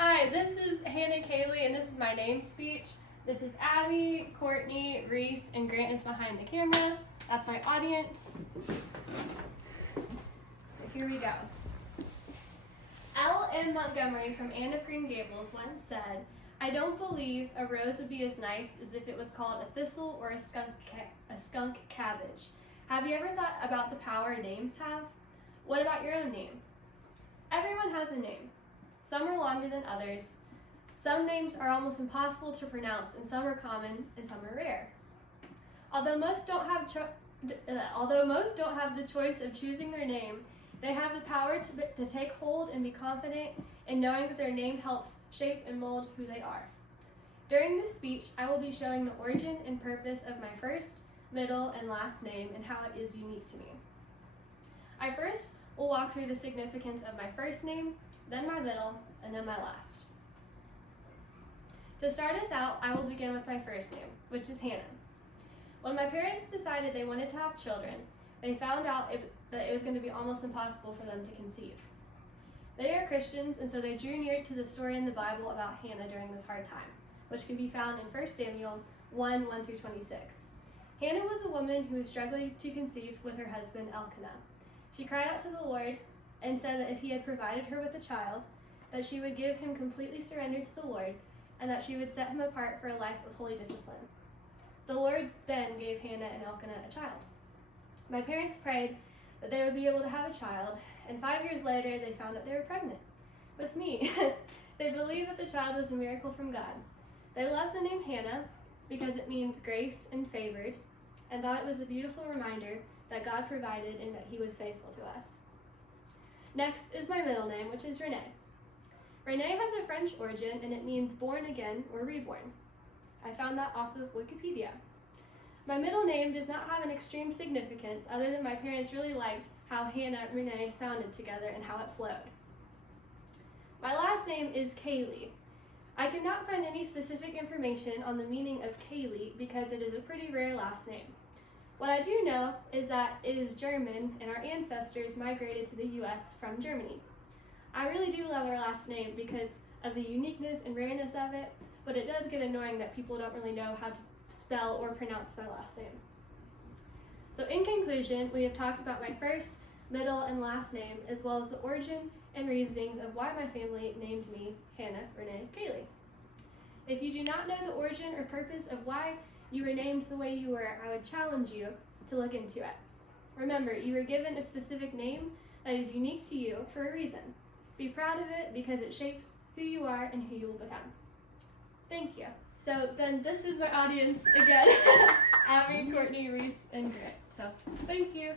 Hi, this is Hannah Kaylee, and this is my name speech. This is Abby, Courtney, Reese, and Grant is behind the camera. That's my audience. So here we go. L.M. Montgomery from Anne of Green Gables once said, "I don't believe a rose would be as nice as if it was called a thistle or a skunk cabbage." Have you ever thought about the power names have? What about your own name? Everyone has a name. Some are longer than others. Some names are almost impossible to pronounce, and some are common and some are rare. Although most don't have the choice of choosing their name, they have the power to take hold and be confident in knowing that their name helps shape and mold who they are. During this speech, I will be showing the origin and purpose of my first, middle, and last name and how it is unique to me. I first will walk through the significance of my first name, then my middle, and then my last. To start us out, I will begin with my first name, which is Hannah. When my parents decided they wanted to have children, they found out that it was going to be almost impossible for them to conceive. They are Christians, and so they drew near to the story in the Bible about Hannah during this hard time, which can be found in 1 Samuel 1 through 26. Hannah was a woman who was struggling to conceive with her husband Elkanah. She cried out to the Lord and said that if he had provided her with a child, that she would give him completely surrendered to the Lord, and that she would set him apart for a life of holy discipline. The Lord then gave Hannah and Elkanah a child. My parents prayed that they would be able to have a child, and 5 years later they found that they were pregnant with me. They believed that the child was a miracle from God. They loved the name Hannah because it means grace and favored, and thought it was a beautiful reminder that God provided and that he was faithful to us. Next is my middle name, which is Renee. Renee has a French origin, and it means born again or reborn. I found that off of Wikipedia. My middle name does not have an extreme significance other than my parents really liked how Hannah and Renee sounded together and how it flowed. My last name is Kaylee. I could not find any specific information on the meaning of Kaylee because it is a pretty rare last name. What I do know is that it is German, and our ancestors migrated to the U.S. from Germany. I really do love our last name because of the uniqueness and rareness of it, but it does get annoying that people don't really know how to spell or pronounce my last name. So in conclusion, we have talked about my first, middle, and last name, as well as the origin and reasonings of why my family named me Hannah Renee Kaylee. If you do not know the origin or purpose of why you were named the way you were, I would challenge you to look into it. Remember, you were given a specific name that is unique to you for a reason. Be proud of it because it shapes who you are and who you will become. Thank you. So then this is my audience again, Abby, Courtney, Reese, and Grant. So thank you.